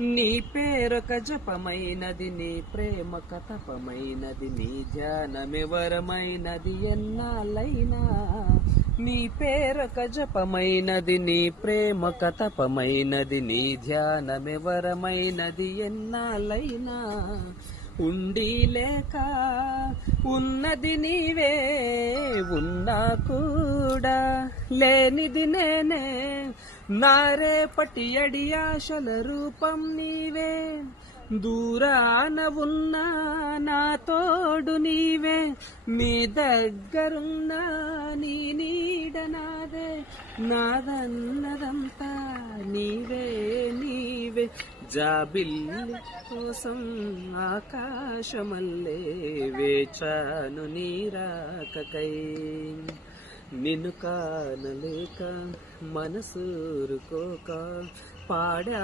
నీ పేరొక జపమైనది నీ ప్రేమ కథపమైనది నీ ధ్యానమెవరమైనది ఎన్నాలైనా నీ పేరొక జపమైనది నీ ప్రేమ కథపమైనది నీ ధ్యానమెవరమైనది ఎన్నాలైనా ఉండి లేక ఉన్నది నీవే ఉన్నా కూడా లేనిది నేనే. నారేపటి అడియాశల రూపం నీవే. దూరాన ఉన్నా నా తోడు నీవే. మీ దగ్గరున్నా నీ నీడ నాదే. నాదన్నదంతా నీవే నీవే. జాబిల్లి కోసం ఆకాశమల్లే వేచాను నీరాకకై నిన్ను కానలేక మనసూరుకోక పాడా